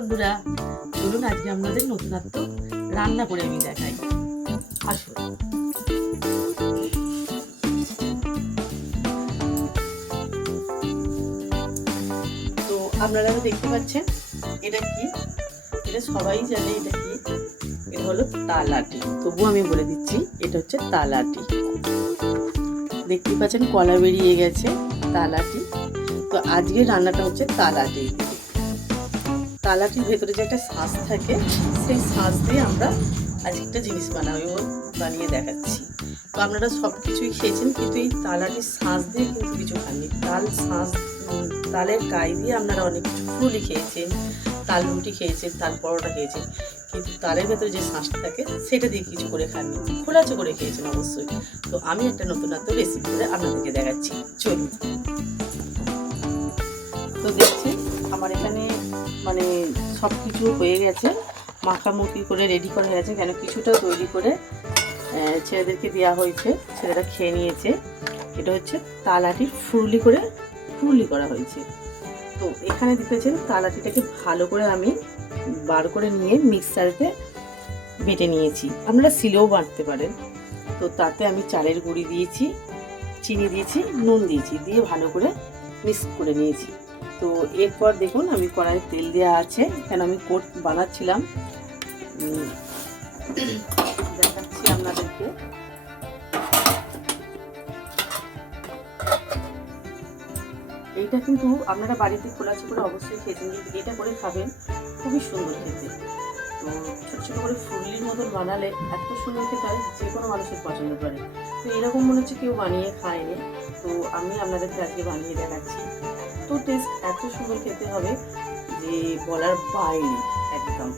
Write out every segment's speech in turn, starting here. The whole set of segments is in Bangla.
বন্ধুরা, চলুন আজকে আপনাদের নতুনত্ব রান্না করে আমি দেখাই। আসুন। তো আপনারা দেখতে পাচ্ছেন এটা কি, এটা সবাই জানে এটা কি। এটা হলো তালাটি, তবুও আমি বলে দিচ্ছি এটা হচ্ছে তালাটি। দেখতে পাচ্ছেন কলা বেরিয়ে গেছে, তালাটি। তো আজকে রান্নাটা হচ্ছে তালাটি। তালাটির ভেতরে যে একটা শাঁস থাকে, সেই শাঁস দিয়ে আমরা আজকে একটা জিনিস বানিয়ে দেখাচ্ছি। তো আপনারা সব কিছুই খেয়েছেন, কিন্তু এই তালাটির শাঁস দিয়ে কিন্তু কিছু খাননি। তালের গায়ে দিয়ে আপনারা অনেক কিছু ফুলি খেয়েছেন, তাল রুটি খেয়েছেন, তাল পরোটা খেয়েছেন, কিন্তু তালের ভেতরে যে শাঁসটা থাকে সেটা দিয়ে কিছু করে খাননি, খোলাচে করে খেয়েছেন অবশ্যই। তো আমি একটা নতুনত্ব রেসিপি করে আপনাদেরকে দেখাচ্ছি, চলুন। তো দেখছেন আমার এখানে মানে সব কিছু হয়ে গেছে, মাখামুখি করে রেডি করা হয়েছে। কেন কিছুটা তৈরি করে ছেলেদেরকে দেওয়া হয়েছে, ছেলেরা খেয়ে নিয়েছে। এটা হচ্ছে তালাটির ফুরলি করা হয়েছে। তো এখানে দেখেছেন তালাটিটাকে ভালো করে আমি বার করে নিয়ে মিক্সারেতে বেটে নিয়েছি, আপনারা শিলেও বাটতে পারেন। তো তাতে আমি চালের গুঁড়ি দিয়েছি, চিনি দিয়েছি, নুন দিয়েছি, দিয়ে ভালো করে মিক্স করে নিয়েছি। তো এরপর দেখুন আমি কড়াইয়ে তেল দেওয়া আছে, কেন আমি কোট বানাচ্ছিলাম, দেখাচ্ছি আপনাদেরকে। এইটা কিন্তু আপনারা বাড়িতে খোলাচে করে অবশ্যই খেয়েছেন, কিন্তু এটা করে খাবেন, খুবই সুন্দর খেতে। তো ছোটো ছোটো করে ফুললির মতন বানালে এত সুন্দর খেতে হয়, যে কোনো মানুষের পছন্দ করে। তো এরকম মনে হচ্ছে কেউ বানিয়ে খায়নি, তো আমি আপনাদেরকে আজকে বানিয়ে দেখাচ্ছি। তো টেস্ট এত সুন্দর খেতে হবে যে বলার বাইরে একদম।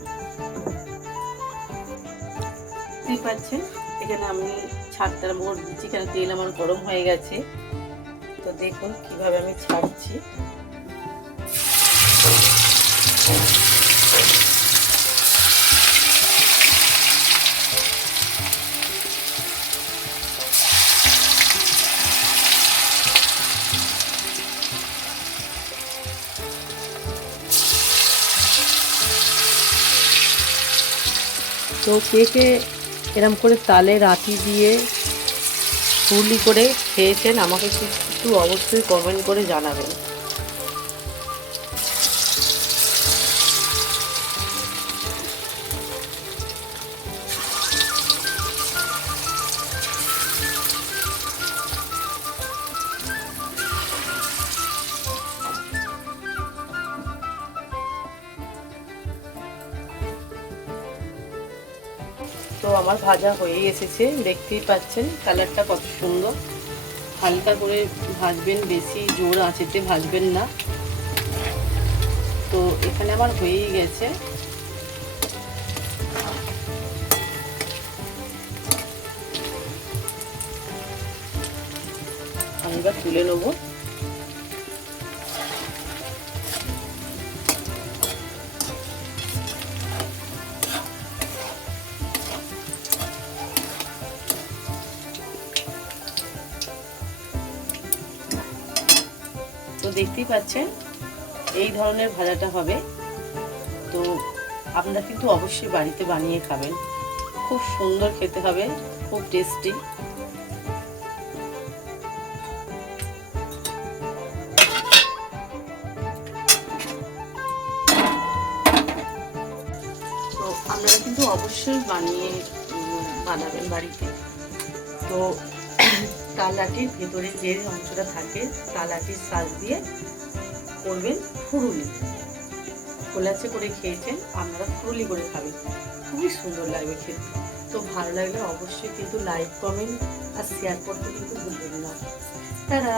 বুঝতেই পারছেন এখানে আমি ছাড়টার মোড় দিচ্ছি, কেন তেল আমার গরম হয়ে গেছে। তো দেখুন কিভাবে আমি ছাড়ছি। তো কে এরম করে তালের আটি দিয়ে ফুলি করে খেয়েছেন আমাকে একটু অবশ্যই কমেন্ট করে জানাবেন। তো আমার ভাজা হয়ে এসেছে, দেখতেই পাচ্ছেন কালারটা কত সুন্দর। হালকা করে ভাজবেন, বেশি জোর আঁচেতে ভাজবেন না। তো এখানে আমার হয়েই গেছে। আমি এবার তুলে নেবো। তো দেখতেই পাচ্ছেন এই ধরনের ভাজাটা হবে। তো আপনারা কিন্তু অবশ্যই বাড়িতে বানিয়ে খাবেন, খুব সুন্দর খেতে হবে, খুব টেস্টি। তো আপনারা কিন্তু অবশ্যই বানাবেন বাড়িতে। তো তালাটির ভেতরে যে অংশটা থাকে, তালাটির শাঁস দিয়ে করবেন ফুরুলি। খোলাচে করে খেয়েছেন, আপনারা ফুরুলি করে খাবেন, খুবই সুন্দর লাগবে খেতে। তো ভালো লাগলে অবশ্যই কিন্তু লাইক, কমেন্ট আর শেয়ার করতে কিন্তু ভুলবেন না। তারা